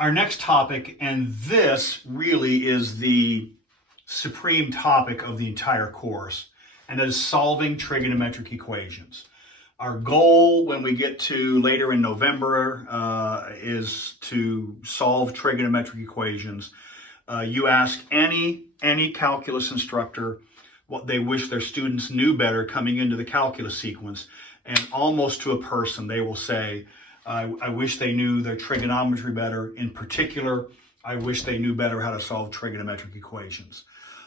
Our next topic, and this really is the supreme topic of the entire course, and that is solving trigonometric equations. Our goal when we get to later in November is to solve trigonometric equations. You ask any calculus instructor what they wish their students knew better coming into the calculus sequence, and almost to a person they will say, I wish they knew their trigonometry better. In particular, I wish they knew better how to solve trigonometric equations.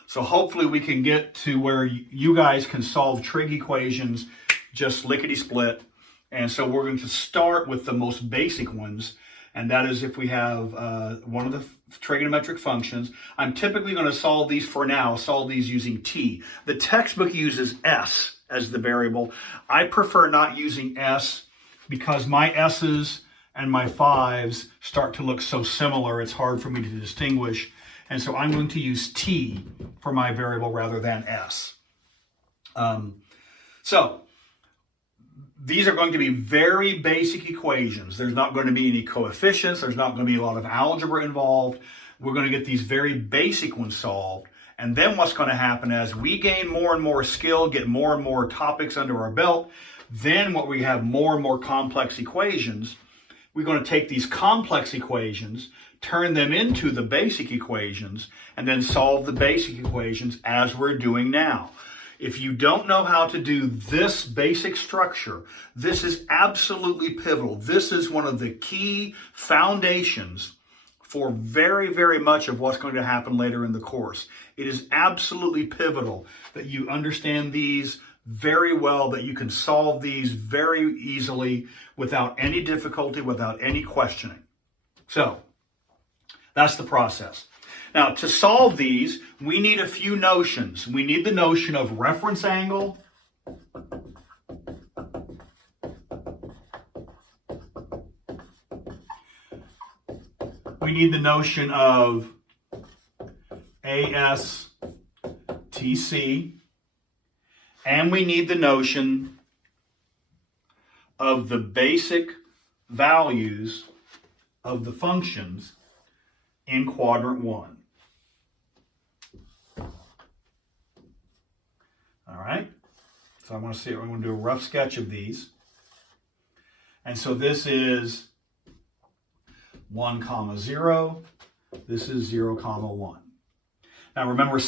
So hopefully we can get to where you guys can solve trig equations just lickety-split. And so we're going to start with the most basic ones, and that is if we have one of the trigonometric functions. I'm typically going to solve these for now, solve these using t. The textbook uses s as the variable. I prefer not using s because my s's and my 5's start to look so similar, it's hard for me to distinguish. And so I'm going to use t for my variable rather than s. So these are going to be very basic equations. There's not going to be any coefficients. There's not going to be a lot of algebra involved. We're going to get these very basic ones solved. And then what's going to happen as we gain more and more skill, get more and more topics under our belt, then what we have more and more complex equations, we're going to take these complex equations, turn them into the basic equations, and then solve the basic equations as we're doing now. If you don't know how to do this basic structure, this is absolutely pivotal. This is one of the key foundations for very, very much of what's going to happen later in the course. It is absolutely pivotal that you understand these very well, that you can solve these very easily without any difficulty, without any questioning. So that's the process. Now, to solve these, we need a few notions. We need the notion of reference angle. We need the notion of ASTC. And we need the notion of the basic values of the functions in quadrant 1. All right, so I'm going to do a rough sketch of these. And so this is 1, 0. This is 0, 1. Now remember,